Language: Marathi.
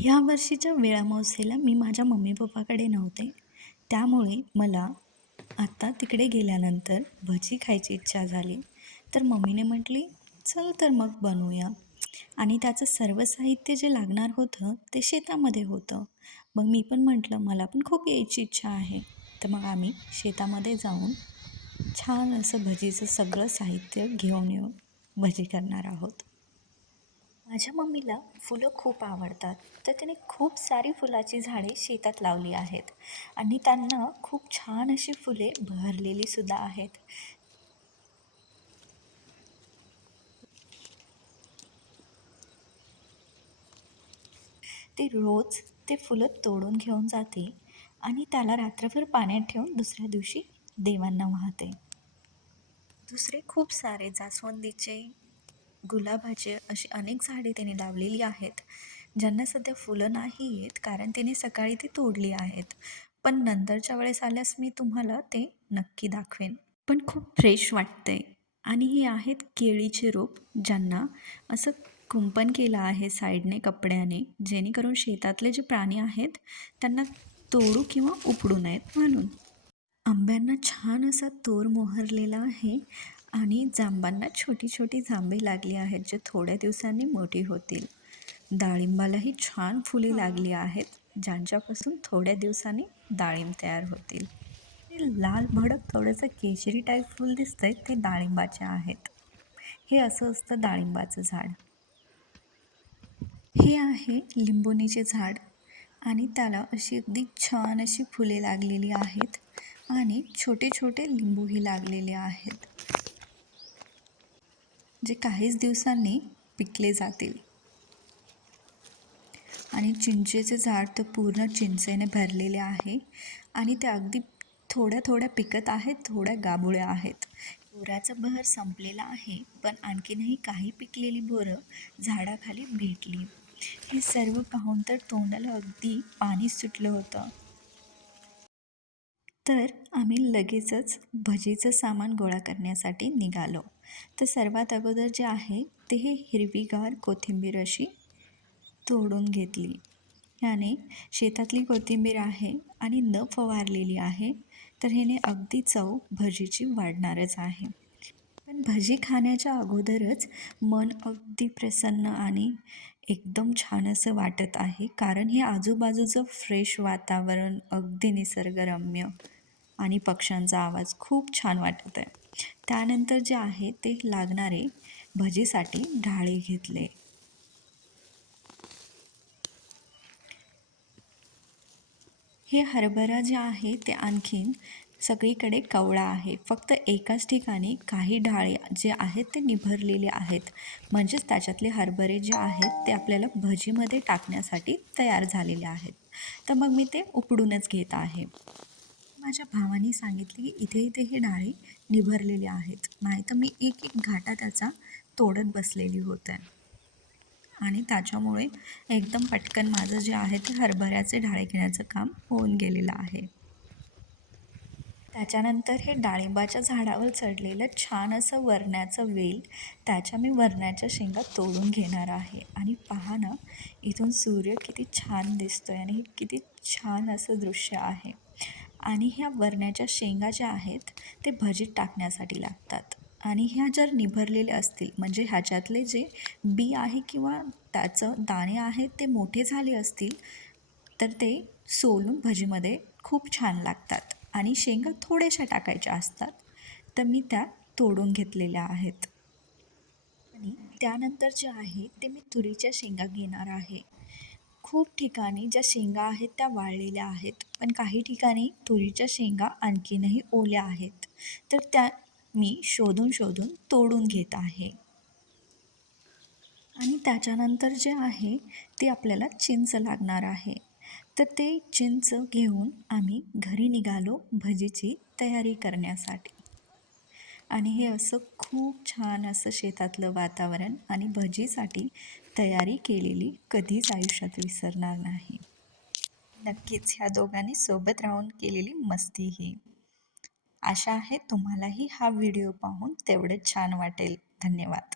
ह्या वर्षीच्या वेळामावसेला मी माझ्या मम्मी पप्पाकडे नव्हते. त्यामुळे मला आत्ता तिकडे गेल्यानंतर भजी खायची इच्छा झाली. तर मम्मीने म्हटली चल तर मग बनवूया. आणि त्याचं सर्व साहित्य जे लागणार होतं ते शेतामध्ये होतं. मग मी पण म्हटलं मला पण खूप यायची इच्छा आहे. तर मग आम्ही शेतामध्ये जाऊन छान असं भजीचं सगळं साहित्य घेऊन येऊन भजी करणार आहोत. माझ्या मम्मीला फुलं खूप आवडतात तर तिने खूप सारी फुलाची झाडे शेतात लावली आहेत आणि त्यांना खूप छान अशी फुले बहरलेली सुद्धा आहेत. ती रोज ते फुलं तोडून घेऊन जाते आणि त्याला रात्रभर पाण्यात ठेवून दुसऱ्या दिवशी देवांना वाहते. दुसरे खूप सारे जास्वंदीचे गुलाबाचे अशी अनेक झाडे त्याने लावलेली आहेत. ज्यांना सध्या फुलं नाही आहेत कारण त्याने सकाळी ती तोडली आहेत. पण नंतरच्या वेळेस आल्यास मी तुम्हाला ते नक्की दाखवेन. पण खूप फ्रेश वाटते. आणि हे आहेत केळीचे रोप ज्यांना असं कुंपण केलं आहे साईडने कपड्याने जेणेकरून शेतातले जे प्राणी आहेत त्यांना तोडू किंवा उपडू नयेत म्हणून. आंब्यांना छान असा तोर मोहरलेला आहे आणि जांबांना छोटी छोटी जांभे लागली आहेत जे थोड्या दिवसांनी मोठी होतील. डाळिंबालाही छान फुले लागली आहेत ज्यांच्यापासून थोड्या दिवसांनी डाळिंब तयार होतील. हे लाल भडक थोडंसं केशरी टाईप फूल दिसतंय ते डाळिंबाचे आहेत. हे असं असतं डाळिंबाचं झाड. हे आहे लिंबोणीचे झाड आणि त्याला अशी अगदी छान अशी फुले लागलेली आहेत. आणि छोटे छोटे लिंबूही लागलेले आहेत. जे काहीच दिवसांनी पिकले जातील. आणि चिंचेचे झाड तर पूर्ण चिंचेने भरलेले आहे आणि ते अगदी थोड्या थोड्या पिकत आहेत थोड्या गाबुळ्या आहेत. बोराचा बहर संपलेला आहे पण आणखीनही काही पिकलेली बोरं झाडाखाली भेटली. हे सर्व पाहून तर तोंडाला अगदी पाणी सुटलं होतं. तर आम्ही लगेचच भजीचं सामान गोळा करण्यासाठी निघालो. तर सर्वात अगोदर जे आहे ते हे हिरवीगार कोथिंबीर अशी तोडून घेतली. ह्याने शेतातली कोथिंबीर आहे आणि न फवारलेली आहे तर ह्याने अगदी चव भजीची वाढणारच आहे. पण भजी खाण्याच्या अगोदरच मन अगदी प्रसन्न आणि एकदम छान असं वाटत आहे कारण हे आजूबाजूचं फ्रेश वातावरण अगदी निसर्गरम्य. आणि पक्ष्यांचा आवाज खूप छान वाटत आहे त्यानंतर जे आहे ते लागणारे भजीसाठी ढाळे घेतले. हे हरभरा जे आहे ते आणखीन सगळीकडे कवळा आहे. फक्त एकाच ठिकाणी काही ढाळे जे आहेत ते निभरलेले आहेत. म्हणजेच त्याच्यातले हरभरे जे आहेत ते आपल्याला भजीमध्ये टाकण्यासाठी तयार झालेले आहेत. तर मग मी ते उकडूनच घेत आहे. माझ्या भावाने सांगितले की इथे इथे हे डाळे निभरलेले आहेत. नाही तर मी एक एक घाटा त्याचा तोडत बसलेली होते. आणि त्याच्यामुळे एकदम पटकन माझं जे आहे ते हरभऱ्याचे डाळे घेण्याचं काम होऊन गेलेलं आहे. त्याच्यानंतर हे डाळिंबाच्या झाडावर चढलेलं छान असं वरण्याचं वेल त्याच्या मी वरण्याच्या शेंगा तोडून घेणार आहे. आणि पहा ना इथून सूर्य किती छान दिसतो आहे आणि किती छान असं दृश्य आहे. आणि ह्या वरण्याच्या शेंगा ज्या आहेत ते भजीत टाकण्यासाठी लागतात. आणि ह्या जर निभरलेले असतील म्हणजे ह्याच्यातले जे बी आहे किंवा त्याचं दाणे आहेत ते मोठे झाले असतील तर ते सोलून भजीमध्ये खूप छान लागतात. आणि शेंगा थोड्याशा टाकायच्या असतात तर मी त्या तोडून घेतलेल्या आहेत. आणि त्यानंतर जे आहे ते मी तुरीच्या शेंगा घेणार आहे. खूप ठिकाणी ज्या शेंगा आहेत त्या वाळलेल्या आहेत. पण काही ठिकाणी तुरीच्या शेंगा आणखीनही ओल्या आहेत. तर त्या मी शोधून शोधून तोडून घेत आहे. आणि त्याच्यानंतर जे आहे ते आपल्याला चिंच लागणार आहे. तर ते चिंच घेऊन आम्ही घरी निघालो भजीची तयारी करण्यासाठी. आणि हे असं खूप छान असं शेतातलं वातावरण आणि भजीसाठी तयारी केलेली कधीच आयुष्यात विसरणार नाही. नक्कीच ह्या दोघांनी सोबत राहून केलेली मस्ती ही. आशा आहे तुम्हालाही हा व्हिडिओ पाहून तेवढंच छान वाटेल. धन्यवाद.